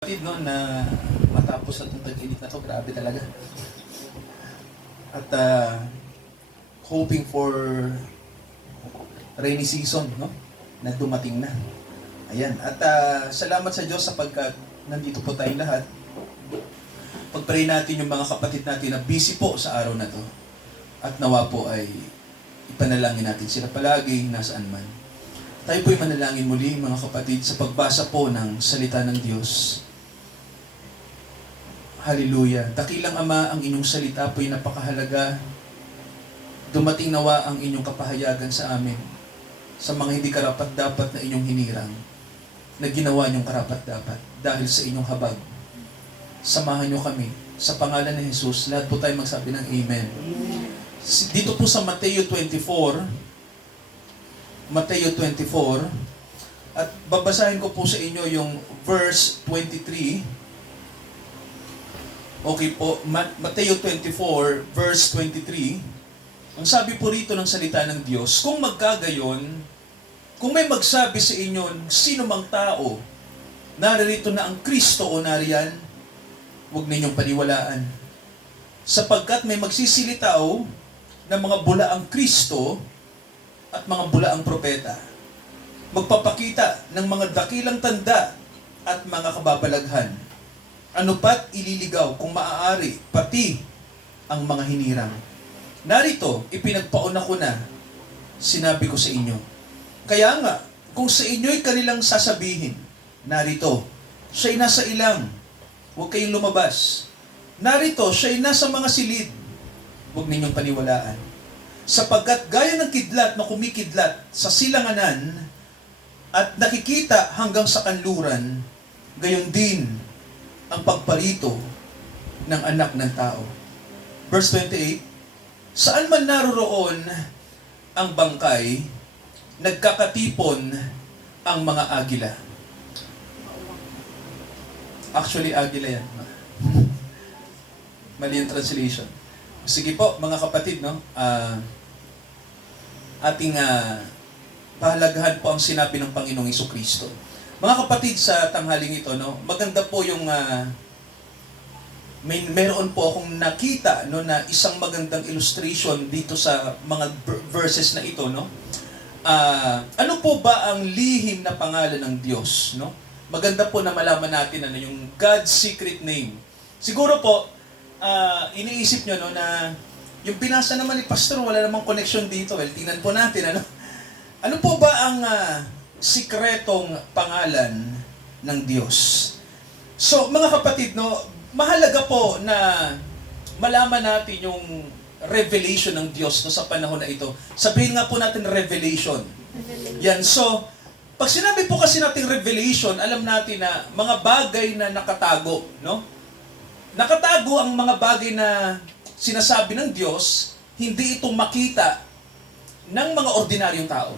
Kapatid, no, na matapos na itong tag-init na to, grabe talaga. At hoping for rainy season, no, na dumating na. Ayan. At salamat sa Diyos sapagkat nandito po tayong lahat. Pag-pray natin yung mga kapatid natin na busy po sa araw na to. At nawa po ay ipanalangin natin sila palagi nasaan man. Tayo po'y manalangin muli mga kapatid sa pagbasa po ng salita ng Diyos. Hallelujah. Dakilang Ama, ang inyong salita po'y napakahalaga. Dumating nawa ang inyong kapahayagan sa amin sa mga hindi karapat-dapat na inyong hinirang na ginawa niyong karapat-dapat dahil sa inyong habag. Samahan niyo kami sa pangalan ni Jesus. Lahat po tayo magsabi ng Amen. Dito po sa Mateo 24, at babasahin ko po sa inyo yung verse 23. Okay po, Mateo 24, verse 23. Ang sabi po rito ng salita ng Diyos, kung magkagayon, kung may magsabi sa inyo, sino mang tao, naririto na ang Kristo o nariyan, huwag ninyong paniwalaan. Sapagkat may magsisilitaw na mga bulaang Kristo at mga bulaang propeta. Magpapakita ng mga dakilang tanda at mga kababalaghan. Ano pat ililigaw kung maaari, pati ang mga hinirang. Narito, ipinagpauna ko na, sinabi ko sa inyo. Kaya nga, kung sa inyo'y kanilang sasabihin, narito, siya'y nasa ilang, huwag kayong lumabas. Narito, siya'y nasa mga silid, huwag ninyong paniwalaan. Sapagkat gaya ng kidlat na kumikidlat sa silanganan at nakikita hanggang sa kanluran, gayon din ang pagparito ng anak ng tao. Verse 28, saan man naroroon ang bangkay, nagkakatipon ang mga agila. Actually, agila yan. Mali yung translation. Sige po, mga kapatid, no? Ating pahalagahan po ang sinabi ng Panginoong Jesucristo. Mga kapatid, sa tanghaling ito, no, maganda po yung meron po akong nakita, no, na isang magandang illustration dito sa mga verses na ito, no. Ano po ba ang lihim na pangalan ng Diyos, no? Maganda po na malaman natin ano yung God's secret name. Siguro po iniisip nyo, no, na yung binasa naman ni Pastor, wala namang connection dito. Well, tingnan po natin, ano. Ano po ba ang sikretong pangalan ng Diyos? So, mga kapatid, no, mahalaga po na malaman natin yung revelation ng Diyos, no, sa panahon na ito. Sabihin nga po natin revelation. Yan, so, pag sinabi po kasi natin revelation, alam natin na mga bagay na nakatago, no? Nakatago ang mga bagay na sinasabi ng Diyos, hindi ito makita ng mga ordinaryong tao.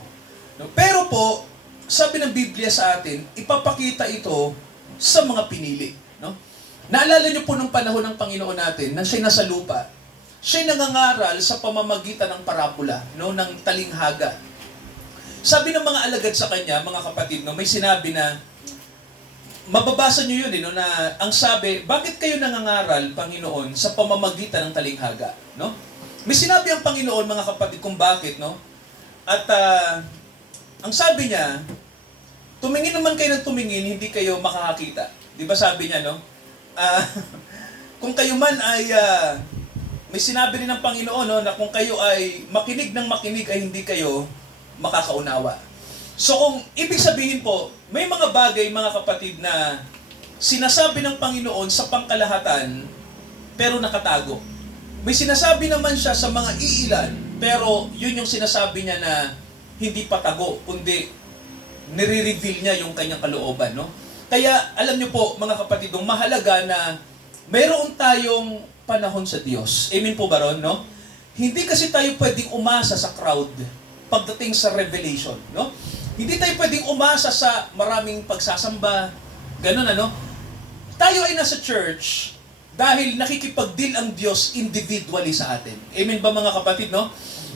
No? Pero po, sabi ng Biblia sa atin, ipapakita ito sa mga pinili. No? Naalala niyo po nung panahon ng Panginoon natin na siya'y nasa lupa. Siya'y nangangaral sa pamamagitan ng parabola, no, ng talinghaga. Sabi ng mga alagad sa kanya, mga kapatid, no, may sinabi na, mababasa niyo yun, no, na ang sabi, bakit kayo nangangaral, Panginoon, sa pamamagitan ng talinghaga? No? May sinabi ang Panginoon, mga kapatid, kung bakit, no? At ang sabi niya, tumingin naman kayo ng tumingin, hindi kayo makakakita. Di ba sabi niya, no? Kung kayo man ay, may sinabi rin ng Panginoon, no, na kung kayo ay makinig ng makinig, ay hindi kayo makakaunawa. So kung ibig sabihin po, may mga bagay, mga kapatid, na sinasabi ng Panginoon sa pangkalahatan, pero nakatago. May sinasabi naman siya sa mga iilan, pero yun yung sinasabi niya na hindi patago, kundi nire-reveal niya yung kanyang kalooban, no? Kaya, alam niyo po, mga kapatid, mahalaga na mayroon tayong panahon sa Diyos. Amen po ba ron, no? Hindi kasi tayo pwedeng umasa sa crowd pagdating sa revelation, no? Hindi tayo pwedeng umasa sa maraming pagsasamba, ganun, ano? Tayo ay nasa church dahil nakikipag-deal ang Diyos individually sa atin. Amen ba, mga kapatid, no?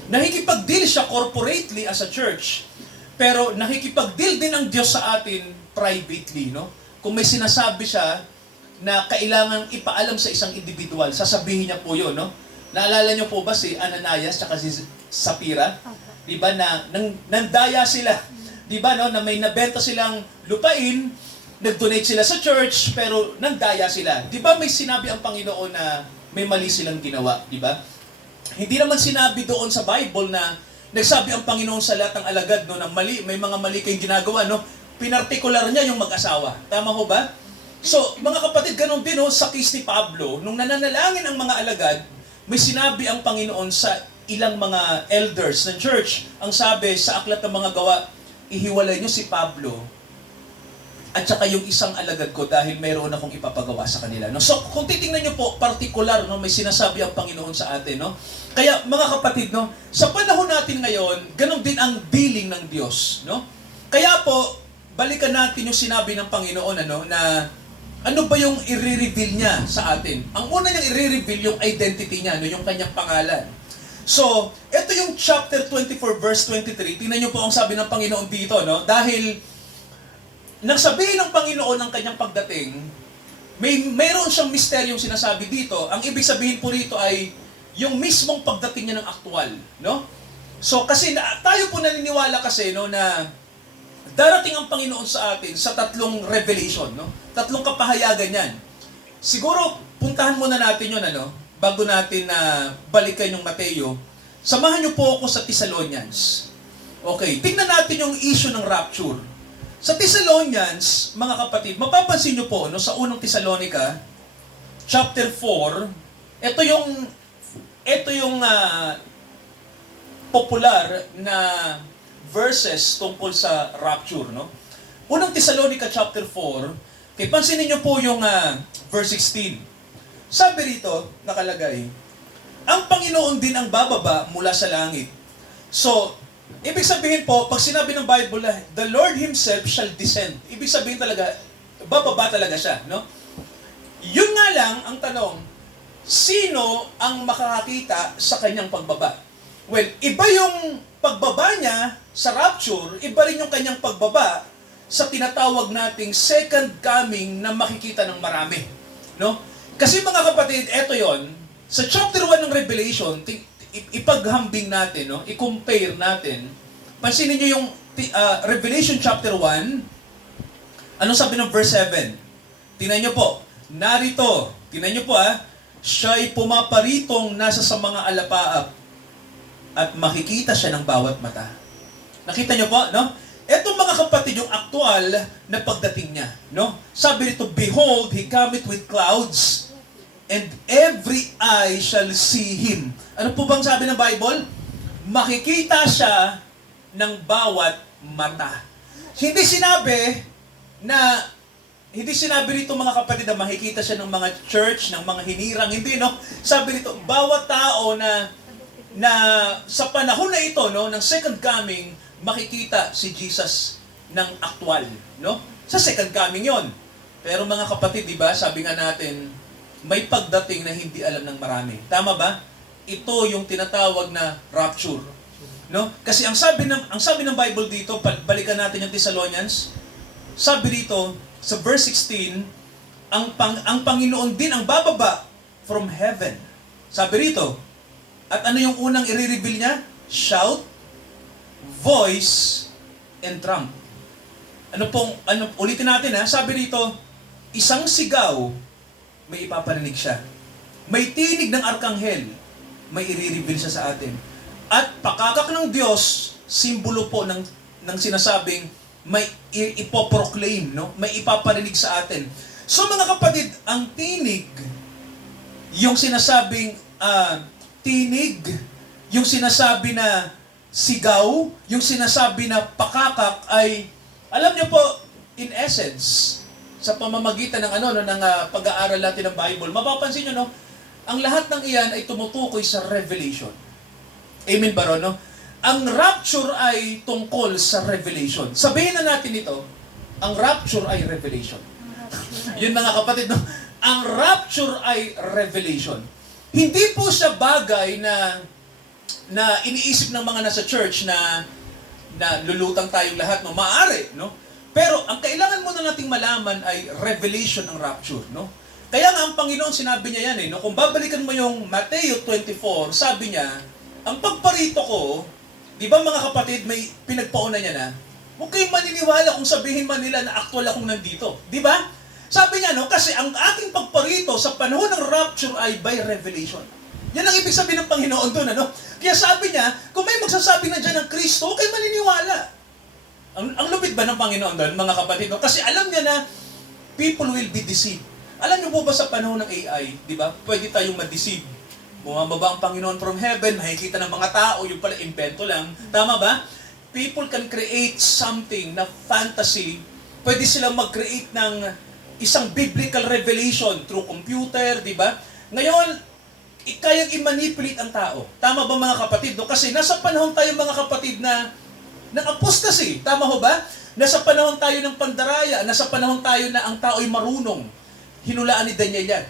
Nakikipag-deal siya corporately as a church, pero nakikipag-deal din ang Diyos sa atin privately, no? kung may sinasabi siya na kailangang ipaalam sa isang individual, sasabihin niya po yun, no? Naalala niyo po ba si Ananias at si Sapphira? Di ba na nandaya sila? Di ba no, na may nabenta silang lupain, nag-donate sila sa church, pero nandaya sila. Di ba may sinabi ang Panginoon na may mali silang ginawa, di ba? Hindi naman sinabi doon sa Bible na nagsabi ang Panginoon sa lahat ng alagad no, na mali, may mga mali kayong ginagawa, no? Pinartikular niya yung mag-asawa. Tama ho ba? So, mga kapatid, ganun din no, sa case ni Pablo, nung nananalangin ang mga alagad, may sinabi ang Panginoon sa ilang mga elders ng church. Ang sabi sa aklat ng mga gawa, ihiwalay niyo si Pablo at saka yung isang alagad ko dahil mayroon akong ipapagawa sa kanila. No? So, kung titingnan niyo po, particular, no, may sinasabi ang Panginoon sa atin. No? Kaya, mga kapatid, no, sa panahon natin ngayon, ganun din ang dealing ng Diyos. No? Kaya po, balikan natin yung sinabi ng Panginoon na ano ba yung i-reveal niya sa atin. Ang una niyang i-reveal yung identity niya, no, yung kanyang pangalan. So, ito yung chapter 24, verse 23. Tingnan niyo po ang sabi ng Panginoon dito, no? Dahil nang sabihin ng Panginoon ang kanyang pagdating, mayroon siyang misteryong sinasabi dito. Ang ibig sabihin po rito ay yung mismong pagdating niya ng aktual, no? So kasi tayo po naniniwala kasi no na darating ang Panginoon sa atin sa tatlong revelation, no? Tatlong kapahayagan yan. Siguro puntahan muna natin 'yon bago natin na balikan yung Mateo. Samahan niyo po ako sa Thessalonians. Okay, tingnan natin yung issue ng rapture. Sa Thessalonians, mga kapatid, mapapansin niyo po no, sa unang Thessalonica, chapter 4, ito yung popular na verses tungkol sa rapture, no? Unang Thessalonica chapter 4, kaya pansinin niyo po yung verse 16. Sabi rito, nakalagay, ang Panginoon din ang bababa mula sa langit. So, ibig sabihin po, pag sinabi ng Bible na, the Lord Himself shall descend. Ibig sabihin talaga, bababa talaga siya, no? Yun nga lang, ang tanong, sino ang makakakita sa kanyang pagbaba? Well, iba yung pagbaba niya sa rapture, iba rin yung kanyang pagbaba sa tinatawag nating second coming na makikita ng marami, no? Kasi mga kapatid, eto yon sa chapter 1 ng Revelation, ipaghambing natin, no? I-compare natin. Pansinin niyo yung Revelation chapter 1. Anong sabi ng verse 7? Tingnan niyo po. Narito, tingnan niyo po siya'y pumaparitong nasa sa mga alapaap at makikita siya ng bawat mata. Nakita niyo po, no? Etong mga kapatid, yung aktual na pagdating niya, no? Sabi rito, behold, He cometh with clouds, and every eye shall see Him. Ano po bang sabi ng Bible? Makikita siya ng bawat mata. Hindi sinabi rito mga kapatid na makikita siya ng mga church, ng mga hinirang. Hindi, no? Sabi rito, bawat tao na sa panahon na ito, no, ng second coming, makikita si Jesus ng aktual, no? Sa second coming yon. Pero mga kapatid, di ba, sabi nga natin, may pagdating na hindi alam ng marami. Tama ba? Ito yung tinatawag na rapture. No? Kasi ang sabi ng Bible dito, balikan natin yung Thessalonians, sabi dito sa verse 16, ang Panginoon din ang bababa from heaven. Sabi rito, at ano yung unang i-reveal niya? Shout, voice, and trump. Ulitin natin sabi rito, isang sigaw, may ipaparinig siya. May tinig ng arkanghel, may i-reveal siya sa atin. At pakakak ng Diyos, simbolo po ng sinasabing may ipoproclaim, no? May ipaparinig sa atin. So mga kapatid, ang tinig, yung sinasabing tinig, yung sinasabi na sigaw, yung sinasabi na pakakak ay, alam niyo po, in essence, sa pamamagitan ng ng pag-aaral natin ng Bible, mapapansin niyo, no? Ang lahat ng iyan ay tumutukoy sa revelation. Amen ba ron, no? Ang rapture ay tungkol sa revelation. Sabihin na natin ito, ang rapture ay revelation. Yun mga kapatid, no? Ang rapture ay revelation. Hindi po siya bagay na iniisip ng mga nasa church na lulutang tayong lahat, no? Maaari, no? Pero ang kailangan muna nating malaman ay revelation ng rapture, no? Kaya nga ang Panginoon sinabi niya yan, no? Kung babalikan mo yung Mateo 24, sabi niya, ang pagparito ko, di ba mga kapatid, may pinagpauna niya na, huwag kayong maniniwala kung sabihin man nila na actual akong nandito. Di ba? Sabi niya, no, kasi ang aking pagparito sa panahon ng rapture ay by revelation. Yan ang ibig sabihin ng Panginoon doon, ano? Kaya sabi niya, kung may magsasabi na dyan ng Kristo, huwag kayong maniniwala. Ang lupit ba ng Panginoon doon, mga kapatid? No? Kasi alam niya na people will be deceived. Alam niyo po ba sa panahon ng AI, di ba? Pwede tayong ma-deceive. Bumababa ang Panginoon from heaven, makikita ng mga tao, yung pala invento lang. Tama ba? People can create something na fantasy. Pwede silang mag-create ng isang biblical revelation through computer, di ba? Ngayon, kayang i-manipulate ang tao. Tama ba mga kapatid? No? Kasi nasa panahon tayo mga kapatid na ng apostasy. Tama ho ba? Nasa panahon tayo ng pandaraya, nasa panahon tayo na ang tao'y marunong. Hinulaan ni Daniel yan.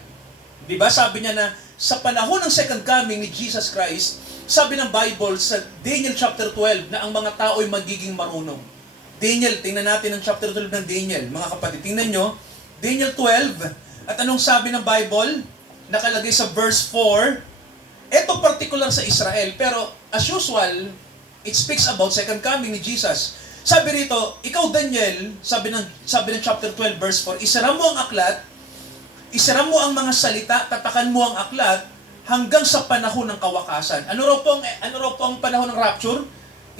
Di ba? Sabi niya na sa panahon ng second coming ni Jesus Christ, sabi ng Bible sa Daniel chapter 12 na ang mga tao'y magiging marunong. Daniel, tingnan natin ang chapter 12 ng Daniel. Mga kapatid, tingnan nyo. Daniel 12. At anong sabi ng Bible? Nakalagay sa verse 4. Ito particular sa Israel. Pero as usual, it speaks about second coming ni Jesus. Sabi rito, ikaw Daniel, sabi ng chapter 12 verse 4, isara mo ang aklat, isara mo ang mga salita, tatakan mo ang aklat hanggang sa panahon ng kawakasan. Ano raw po ang panahon ng rapture?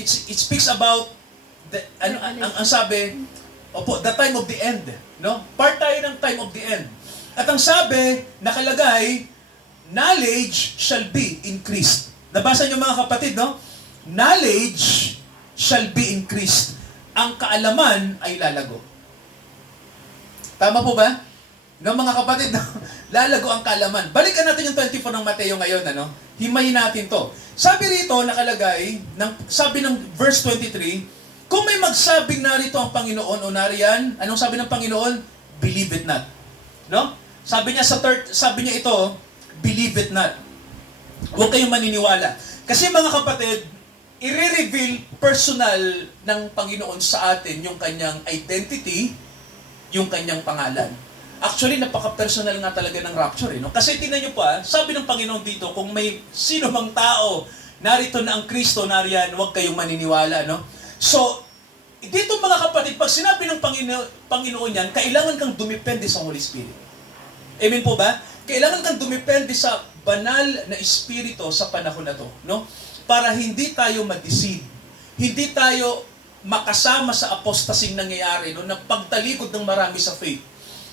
It speaks about ang sabi, the time of the end, no? Part tayo ng time of the end. At ang sabi, nakalagay, knowledge shall be increased. Nabasa niyo mga kapatid, no? Knowledge shall be increased. Ang kaalaman ay lalago. Tama po ba? No, mga kapatid, no? Lalago ang kaalaman. Balikan natin yung 24 ng Mateo ngayon, ano? Himayin natin to. Sabi rito, nakalagay, sabi ng verse 23, kung may magsabing narito ang Panginoon o nariyan, anong sabi ng Panginoon? Believe it not. No? Sabi niya ito, believe it not. Huwag kayong maniniwala. Kasi mga kapatid, i-reveal personal ng Panginoon sa atin yung kanyang identity, yung kanyang pangalan. Actually, napaka-personal nga talaga ng rapture. No? Kasi tingnan nyo pa, sabi ng Panginoon dito, kung may sino mang tao, narito na ang Kristo, nariyan, huwag kayong maniniwala. No? So, dito mga kapatid, pag sinabi ng Panginoon yan, kailangan kang dumepende sa Holy Spirit. Amen po ba? Kailangan kang dumepende sa banal na Espiritu sa panahon na to. No? Para hindi tayo ma-deceive. Hindi tayo makasama sa apostasing nangyayari, no, na pagtalikod ng marami sa faith.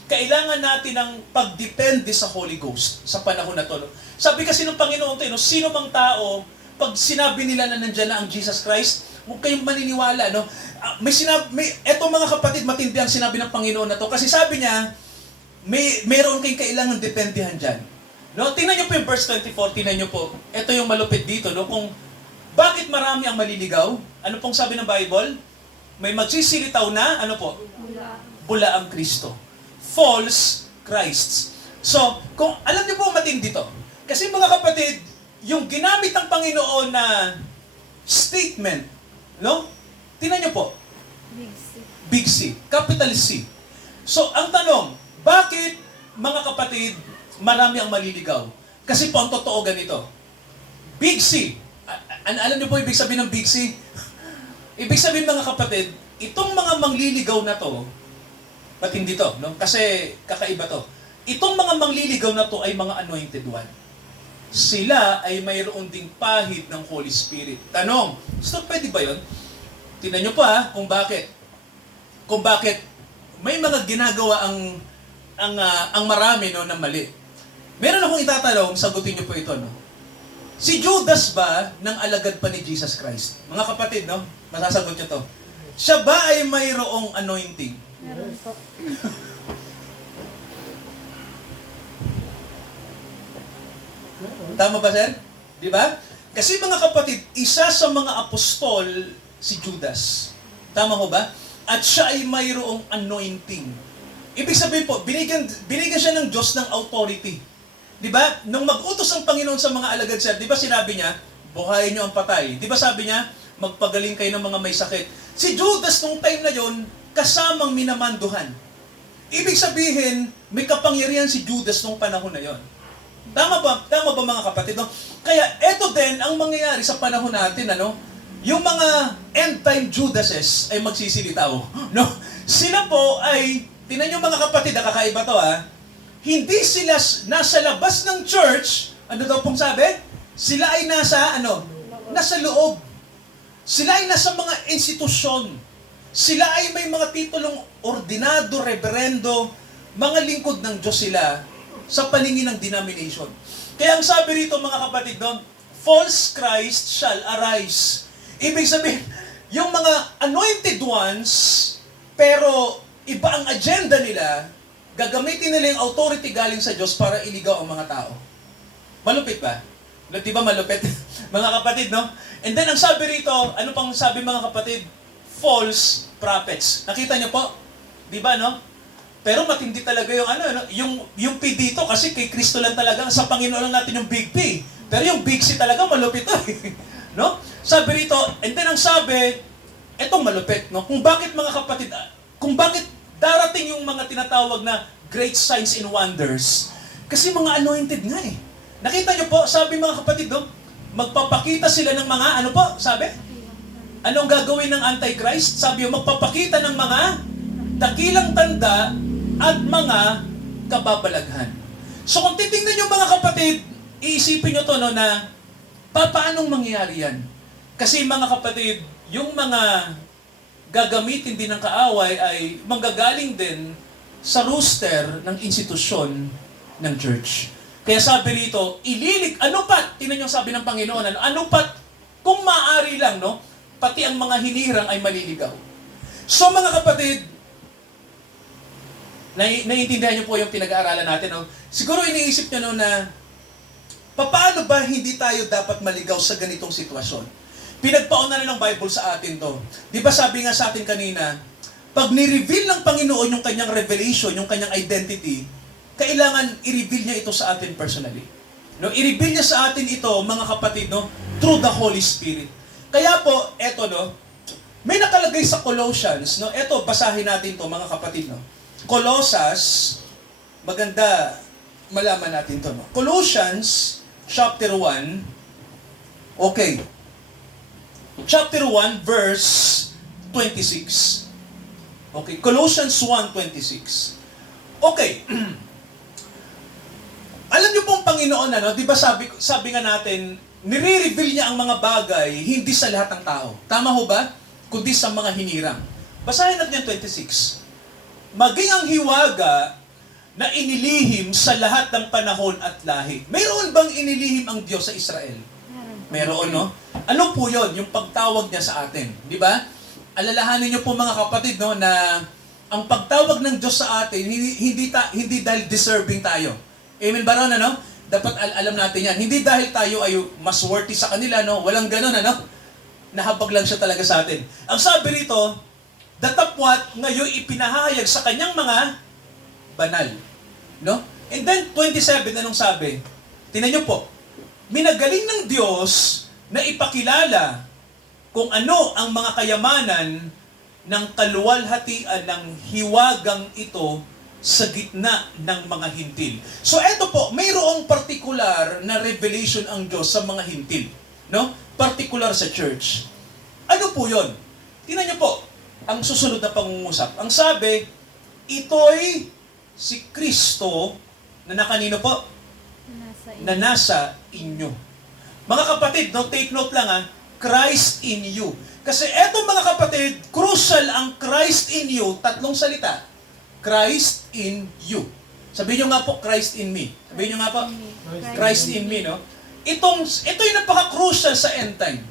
Kailangan natin ng pagdepende sa Holy Ghost sa panahon na to. No? Sabi kasi ng Panginoon tayo, no, sino mang tao, pag sinabi nila na nandiyan na ang Jesus Christ, huwag kayong maniniwala. No? Eto mga kapatid, matindi ang sinabi ng Panginoon na to. Kasi sabi niya, meron kayong kailangan dependihan dyan. No, tingnan niyo po yung verse 24, tingnan niyo po. Ito yung malupit dito, no? Kung bakit marami ang maliligaw? Ano pong sabi ng Bible? May magsisilitaw na, ano po? Bula ang Kristo. False Christs. So, kung alam niyo po matindi dito. Kasi mga kapatid, yung ginamit ng Panginoon na statement, no? Tingnan niyo po. Big C. Capital C. So, ang tanong, bakit mga kapatid, marami ang maliligaw? Kasi po ang totoo ganito. Big C. Alam niyo po ibig sabihin ng Big C? Ibig sabihin mga kapatid, itong mga mangliligaw na to, ba't hindi to? No? Kasi kakaiba to. Itong mga mangliligaw na to ay mga anointed one. Sila ay mayroon ding pahid ng Holy Spirit. Tanong, pwede ba yun? Tingnan niyo pa kung bakit. Kung bakit may mga ginagawa ang marami no, na mali. Meron akong itatanong, sagutin niyo po ito. No? Si Judas ba ng alagad pa ni Jesus Christ? Mga kapatid, no? Masasagot niyo to. Siya ba ay mayroong anointing? Meron po. Tama ba, sir? Di ba? Kasi mga kapatid, isa sa mga apostol si Judas. Tama ho ba? At siya ay mayroong anointing. Ibig sabihin po, binigyan siya ng Diyos ng authority. Di ba? Nung mag-utos ang Panginoon sa mga alagad siya, di ba sinabi niya, buhayin niyo ang patay. Di ba sabi niya, magpagaling kayo ng mga may sakit. Si Judas nung time na yon, kasamang minamanduhan. Ibig sabihin, may kapangyarihan si Judas nung panahon na yon. Tama ba? Tama ba mga kapatid? No? Kaya eto din ang mangyayari sa panahon natin, ano? Yung mga end-time Judases ay magsisilitaw. No? Sila po ay, tinan nyo mga kapatid, kakaiba to hindi sila nasa labas ng church, ano daw pong sabi? Sila ay nasa, nasa loob. Sila ay nasa mga institusyon. Sila ay may mga titulong ordinado, reverendo, mga lingkod ng Diyos sila sa paningin ng denomination. Kaya ang sabi rito mga kapatid doon, false Christ shall arise. Ibig sabihin, yung mga anointed ones, pero iba ang agenda nila, gagamitin nila yung authority galing sa Diyos para iligaw ang mga tao. Malupit ba? Di ba malupit? Mga kapatid, no? And then ang sabi rito, ano pang sabi mga kapatid? False prophets. Nakita niyo po? Di ba, no? Pero matindi talaga yung yung P dito kasi kay Kristo lang talaga, sa Panginoon lang natin yung big P. Pero yung big C talaga malupit to. No? Sabi rito, and then ang sabi, etong malupit, no? Kung bakit mga kapatid, kung bakit darating yung mga tinatawag na great signs and wonders. Kasi mga anointed nga eh. Nakita niyo po, sabi mga kapatid, no? Magpapakita sila ng mga, ano po, sabi? Anong gagawin ng Antichrist? Sabi yung magpapakita ng mga dakilang tanda at mga kababalaghan. So kung titingnan nyo mga kapatid, iisipin nyo to no, na paanong mangyayari yan? Kasi mga kapatid, yung mga gagamitin din ng kaaway ay manggagaling din sa rooster ng institusyon ng church. Kaya sabi rito, ano pat, tinan yung sabi ng Panginoon, ano pat, kung maaari lang, no, pati ang mga hinirang ay maliligaw. So mga kapatid, naiintindihan niyo po yung pinag-aaralan natin. No? Siguro iniisip niyo no, na paano ba hindi tayo dapat maligaw sa ganitong sitwasyon? Pinagpaunan na ng Bible sa atin to. Di ba sabi nga sa atin kanina, pag ni-reveal ng Panginoon yung kanyang revelation, yung kanyang identity, kailangan i-reveal niya ito sa atin personally. No, i-reveal niya sa atin ito, mga kapatid, no, through the Holy Spirit. Kaya po, eto no, may nakalagay sa Colossians, no, eto basahin natin to mga kapatid, no. Colossians, maganda malaman natin to, no. Colossians chapter 1. Okay. Chapter 1 verse 26. Okay, Colossians 1:26. Okay. Alam niyo pong Panginoon, di ba sabi nga natin, nire-reveal niya ang mga bagay hindi sa lahat ng tao. Tama ho ba? Kundi sa mga hinirang. Basahin natin yung 26. Maging ang hiwaga na inilihim sa lahat ng panahon at lahi. Mayroon bang inilihim ang Diyos sa Israel? Mayroon, no? Ano po yun? Yung pagtawag niya sa atin. Di ba? Alalahanin niyo po mga kapatid, no, na ang pagtawag ng Diyos sa atin, hindi dahil deserving tayo. Amen ba ron, ano? Dapat alam natin yan. Hindi dahil tayo ay mas worthy sa kanila, no? Walang ganun, ano? Nahabag lang siya talaga sa atin. Ang sabi rito, datapwat ngayon ipinahayag sa kanyang mga banal. No? And then, 27, anong sabi? Tingnan niyo po. Minagaling ng Diyos na ipakilala kung ano ang mga kayamanan ng kaluwalhatian ng hiwagang ito sa gitna ng mga hintil. So eto po, mayroong particular na revelation ang Diyos sa mga hintil. No? Particular sa church. Ano po yon? Tingnan niyo po, ang susunod na pangungusap. Ang sabi, ito'y si Kristo na nakanino po? Na nasa inyo. Mga kapatid, no, take note lang Christ in you. Kasi eto mga kapatid, crucial ang Christ in you, tatlong salita. Christ in you. Sabihin nyo nga po, Christ in me. Sabihin nyo nga po, Christ in me, no? Ito yung napaka-crucial sa end time.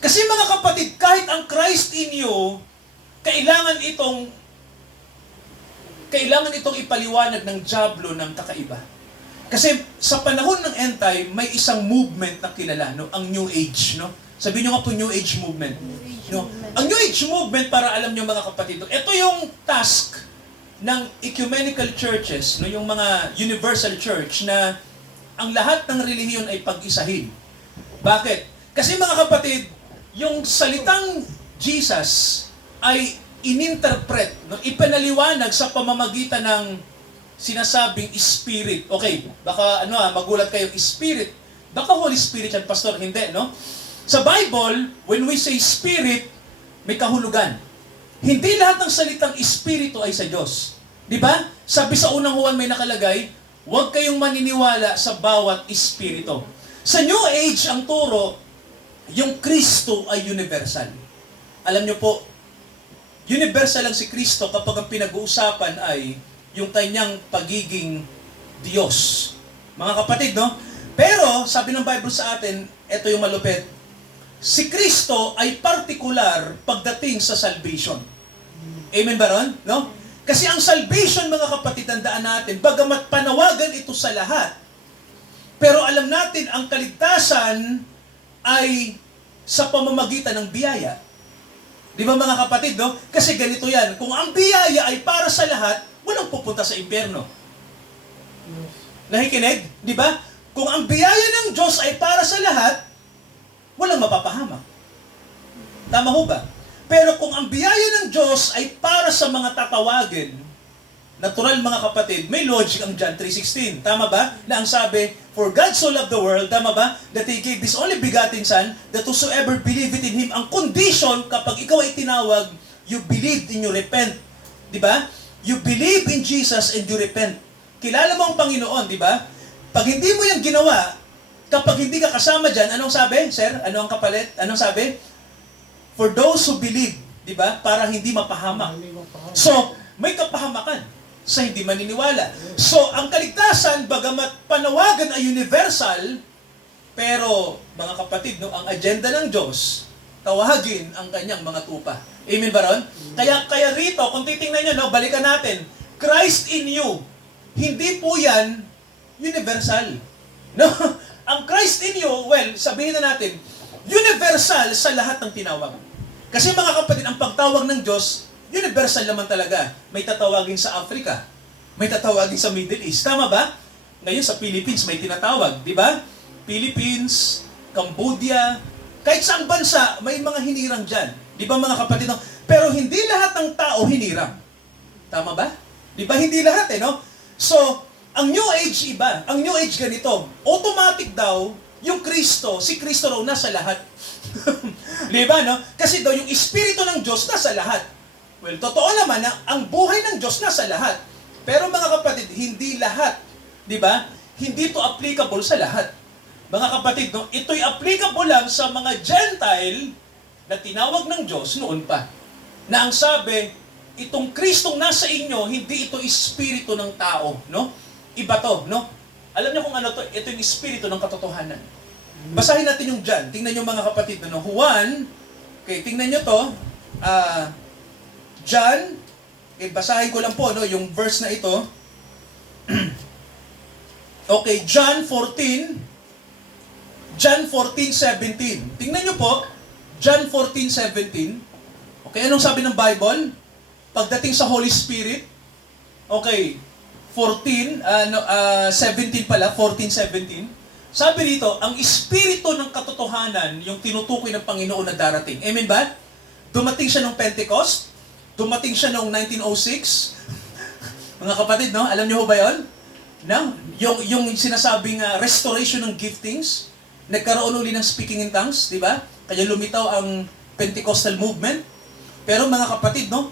Kasi mga kapatid, kahit ang Christ in you, kailangan itong ipaliwanag ng dyablo ng kakaiba. Kasi sa panahon ng end time, may isang movement na kilala, no? Ang New Age, no? Sabihin nyo nga po, New Age movement. No? Ang New Age movement, para alam nyo mga kapatid, ito yung task ng ecumenical churches, no? Yung mga universal church na ang lahat ng relihiyon ay pag-isahin. Bakit? Kasi mga kapatid, yung salitang Jesus ay ininterpret, no? Ipinaliwanag sa pamamagitan ng sinasabing Spirit. Okay, baka magulat kayo, Spirit. Baka Holy Spirit yan, Pastor. Hindi, no? Sa Bible, when we say Spirit, may kahulugan. Hindi lahat ng salitang Espiritu ay sa Diyos. Di ba? Sabi sa unang Juan may nakalagay, huwag kayong maniniwala sa bawat Espiritu. Sa New Age, ang turo, yung Kristo ay universal. Alam nyo po, universal lang si Kristo kapag ang pinag-uusapan ay yung kanyang pagiging Diyos. Mga kapatid, no? Pero, sabi ng Bible sa atin, ito yung malupit, si Kristo ay partikular pagdating sa salvation. Amen ba ron? No? Kasi ang salvation, mga kapatid, tandaan natin, bagamat panawagan ito sa lahat, pero alam natin, ang kaligtasan ay sa pamamagitan ng biyaya. Di ba mga kapatid, no? Kasi ganito yan, kung ang biyaya ay para sa lahat, walang pupunta sa impyerno. Nakikinig? Di ba? Kung ang biyaya ng Diyos ay para sa lahat, walang mapapahamak. Tama ho ba? Pero kung ang biyaya ng Diyos ay para sa mga tatawagin, natural mga kapatid, may logic ang John 3:16. Tama ba? Na ang sabi, for God so loved the world, tama ba? That He gave His only begotten Son, that whosoever believeth in Him, ang condition kapag ikaw ay tinawag, you believed and you repent. Di ba? You believe in Jesus and you repent. Kilala mo ang Panginoon, di ba? Pag hindi mo yan ginawa, kapag hindi ka kasama dyan, anong sabi? Sir, ano ang kapalit? Anong sabi? For those who believe, di ba? Para hindi mapahamak. So, may kapahamakan sa hindi maniniwala. So, ang kaligtasan, bagamat panawagan ay universal, pero, mga kapatid, no, ang agenda ng Diyos, tawagin ang kanyang mga tupa. Amen ba ron? Kaya rito, kung titingnan nyo, no, balikan natin, Christ in you, hindi po yan universal. No? Ang Christ in you, well, sabihin na natin, universal sa lahat ng tinawag. Kasi mga kapatid, ang pagtawag ng Diyos, universal naman talaga. May tatawagin sa Africa, may tatawagin sa Middle East. Tama ba? Ngayon sa Philippines may tinatawag, di ba? Philippines, Cambodia, kahit saang bansa, may mga hinirang dyan. Di ba mga kapatid? No? Pero hindi lahat ng tao hinirang. Tama ba? Di ba hindi lahat no? So, ang New Age iba. Ang New Age ganito. Automatic daw, yung Kristo, si Kristo raw nasa lahat. Di ba, no? Kasi daw yung Espiritu ng Diyos nasa lahat. Well, totoo naman na ang buhay ng Diyos nasa lahat. Pero mga kapatid, hindi lahat. Di ba? Hindi to applicable sa lahat. Mga kapatid, no? Ito'y applicable lang sa mga Gentile na tinawag ng Diyos noon pa. Na ang sabi, itong Kristong nasa inyo, hindi ito espiritu ng tao, no? Iba to, no? Alam niyo kung ano to? Ito yung espiritu ng katotohanan. Basahin natin yung John. Tingnan niyo mga kapatid, no? Juan, okay, tingnan niyo to. John, okay, basahin ko lang po, no? Yung verse na ito. Okay, John 14:17. Tingnan niyo po, John 14:17. Okay, anong sabi ng Bible? Pagdating sa Holy Spirit, okay, 17 pala, 14:17. Sabi rito, ang Espiritu ng katotohanan, yung tinutukoy ng Panginoon na darating. Amen ba? Dumating siya nung Pentecost, dumating siya nung 1906. Mga kapatid, no? Alam niyo ho ba yun? No? Yung sinasabing restoration ng giftings, nagkaroon uli ng speaking in tongues, di ba? Kaya lumitaw ang Pentecostal movement. Pero mga kapatid, no?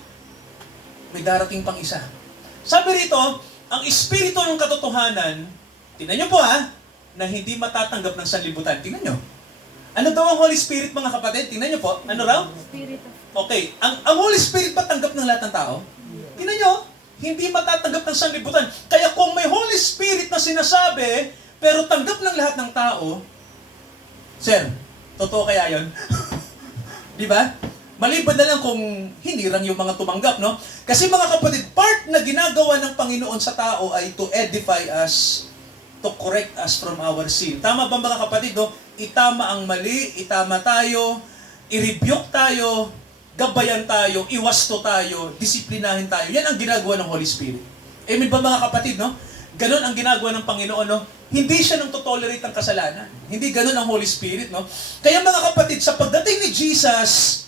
May darating pang isa. Sabi rito, ang Espiritu ng katotohanan, tingnan nyo po na hindi matatanggap ng sanlibutan. Tingnan nyo. Ano daw ang Holy Spirit, mga kapatid? Tingnan nyo po. Ano raw? Spirit. Okay. Ang Holy Spirit ba tanggap ng lahat ng tao? Tingnan nyo. Hindi matatanggap ng sanlibutan. Kaya kung may Holy Spirit na sinasabi, pero tanggap ng lahat ng tao, sir, totoo kaya yun? Di ba? Maliban na lang kung hinirang yung mga tumanggap, no? Kasi mga kapatid, part na ginagawa ng Panginoon sa tao ay to edify us, to correct us from our sin. Tama ba mga kapatid, no? Itama ang mali, itama tayo, i-rebuke tayo, gabayan tayo, iwasto tayo, disiplinahin tayo. Yan ang ginagawa ng Holy Spirit. Amen ba mga kapatid, no? Ganon ang ginagawa ng Panginoon, no? Hindi siya nang tolerate ang kasalanan. Hindi ganon ang Holy Spirit, no? Kaya mga kapatid, sa pagdating ni Jesus,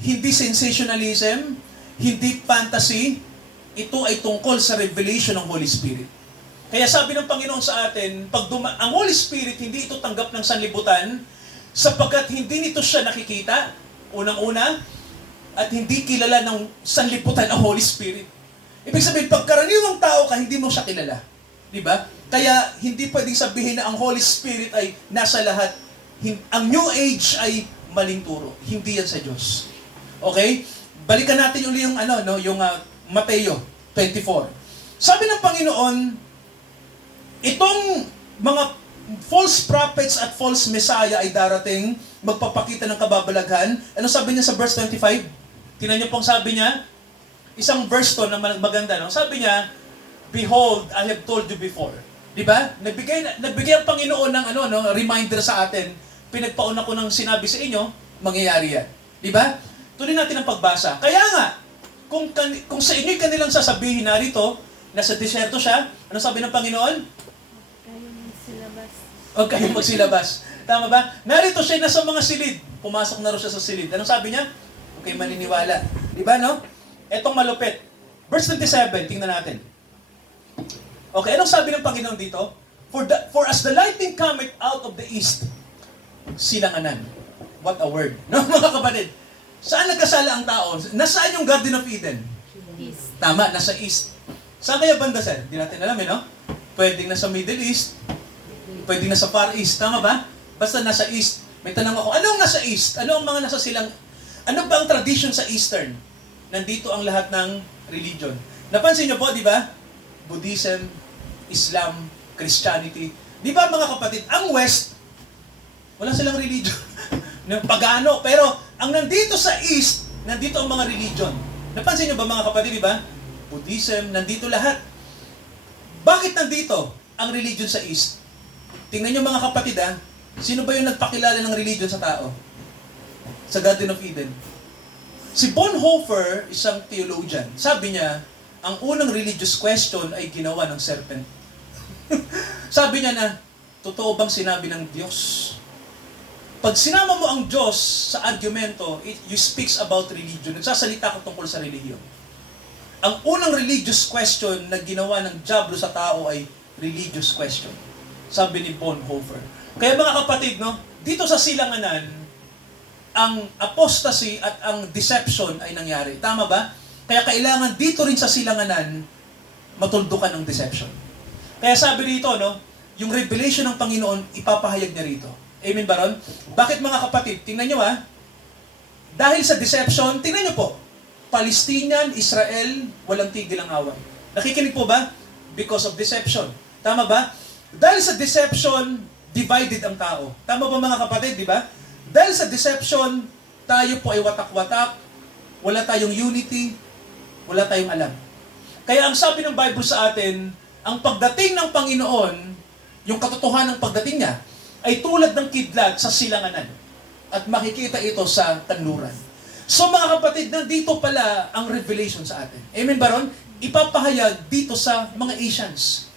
hindi sensationalism, hindi fantasy, ito ay tungkol sa revelation ng Holy Spirit. Kaya sabi ng Panginoon sa atin, ang Holy Spirit, hindi ito tanggap ng sanlibutan, sapagkat hindi nito siya nakikita, unang-una, at hindi kilala ng sanlibutan ang Holy Spirit. Ibig sabihin, pag karaniwang tao ka, hindi mo siya kilala. Di ba? Kaya hindi pwedeng sabihin na ang Holy Spirit ay nasa lahat. Ang New Age ay maling turo. Hindi yan sa Diyos. Okay? Balikan natin uli yung Mateo 24. Sabi ng Panginoon, itong mga false prophets at false messiah ay darating, magpapakita ng kababalaghan. Ano sabi niya sa verse 25? Tingnan niyo pong sabi niya, isang verse to na maganda, no? Sabi niya, "Behold, I have told you before." Di ba? Nagbigay ang Panginoon ng reminder sa atin. Pinagpauna ko ng sinabi sa inyo, mangyayari yan. Di ba? Tuloy natin ang pagbasa. Kaya nga, kung sa inyo'y kanilang sasabihin narito, nasa disyerto siya, ano sabi ng Panginoon? Huwag kayong magsilabas. Tama ba? Narito siya, nasa mga silid. Pumasok na rin siya sa silid. Anong sabi niya? Huwag kayong maniniwala. Di ba, no? Etong malupit. Verse 27, tingnan natin. Okay, anong sabi ng Panginoon dito? For as the lightning cometh out of the east, silanganan. What a word. No, mga kapatid? Saan nagkasala ang tao? Nasaan yung Garden of Eden? East. Tama, nasa east. Saan kaya banda, sir? Hindi natin alam, no? Pwedeng nasa Middle East, pwedeng nasa Far East. Tama ba? Basta nasa east. May tanong ako, anong nasa east? Ano ang mga nasa silang... Ano ba ang tradition sa Eastern? Nandito ang lahat ng religion. Napansin niyo po, di ba? Buddhism, Islam, Christianity. Di ba mga kapatid, ang West, wala silang religion. Pagano. Pero ang nandito sa East, nandito ang mga religion. Napansin niyo ba mga kapatid, di ba? Buddhism, nandito lahat. Bakit nandito ang religion sa East? Tingnan niyo mga kapatid, sino ba yung nagpakilala ng religion sa tao? Sa Garden of Eden. Si Bonhoeffer, isang theologian, sabi niya, ang unang religious question ay ginawa ng serpent. Sabi niya na, totoo bang sinabi ng Diyos? Pag sinama mo ang Diyos sa argumento, you speaks about religion. Nagsasalita ko tungkol sa religion. Ang unang religious question na ginawa ng Diablo sa tao ay religious question. Sabi ni Bonhoeffer. Kaya mga kapatid, no, dito sa silanganan, ang apostasy at ang deception ay nangyari. Tama ba? Kaya kailangan dito rin sa silanganan, matuldukan ng deception. Kaya sabi dito, no, yung revelation ng Panginoon, ipapahayag niya rito. Amen ba ron? Bakit mga kapatid? Tingnan nyo dahil sa deception, tingnan nyo po, Palestinian, Israel, walang tigil ang away. Nakikinig po ba? Because of deception. Tama ba? Dahil sa deception, divided ang tao. Tama ba mga kapatid, di ba? Dahil sa deception, tayo po ay watak-watak, wala tayong unity, wala tayong alam. Kaya ang sabi ng Bible sa atin, ang pagdating ng Panginoon, yung katotohanan ng pagdating niya, ay tulad ng kidlat sa silanganan. At makikita ito sa kanluran. So mga kapatid, nandito pala ang revelation sa atin. Amen ba ron? Ipapahayag dito sa mga Asians.